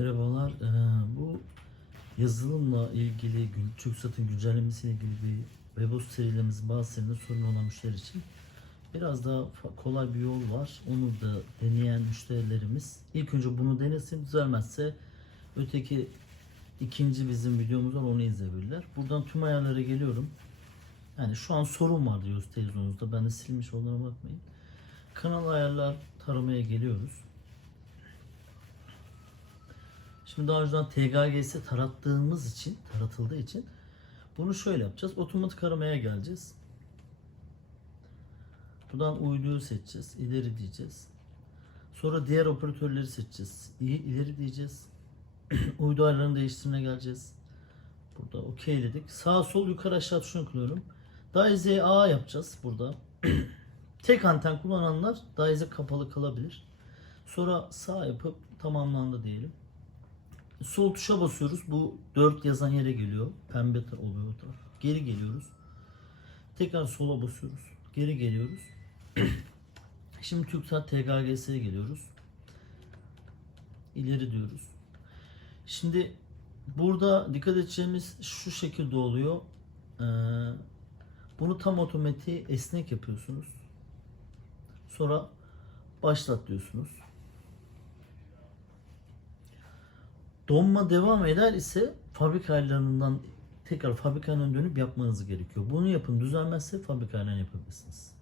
Merhabalar. Ee, bu yazılımla ilgili, TürkSat'ın güncellemesiyle ilgili bir webos serilerimiz bazı serilerinde sorun olan müşteri için biraz daha kolay bir yol var. Onu da deneyen müşterilerimiz ilk önce bunu denesin. Düzelmezse öteki ikinci bizim videomuz var onu izleyebilirler. Buradan tüm ayarlara geliyorum. Yani şu an sorun var diyoruz televizyonunuzda. Ben de silmiş olduğuna bakmayın. Kanal ayarlar taramaya geliyoruz. Şimdi daha önceden TGGS tarattığımız için, taratıldığı için bunu şöyle yapacağız. Otomatik aramaya geleceğiz. Buradan uyduyu seçeceğiz. ileri diyeceğiz. Sonra diğer operatörleri seçeceğiz. İyi ileri diyeceğiz. Uydu ayarlarını değiştirmeye geleceğiz. Burada okeyledik. Sağ sol yukarı aşağı tuşuna kılıyorum. Daize A yapacağız burada. Tek anten kullananlar daize kapalı kalabilir. Sonra sağ yapıp tamamlandı diyelim. Sol tuşa basıyoruz. Bu 4 yazan yere geliyor. Pembe oluyor o taraf. Geri geliyoruz. Tekrar sola basıyoruz. Geri geliyoruz. Şimdi TürkSat TKGS'ye geliyoruz. İleri diyoruz. Şimdi burada dikkat edeceğimiz şu şekilde oluyor. Ee, bunu tam otomatiği esnek yapıyorsunuz. Sonra başlat diyorsunuz. Donma devam eder ise fabrika ayarlarından tekrar fabrika dönüp yapmanız gerekiyor. Bunu yapın düzelmezse fabrika yapabilirsiniz.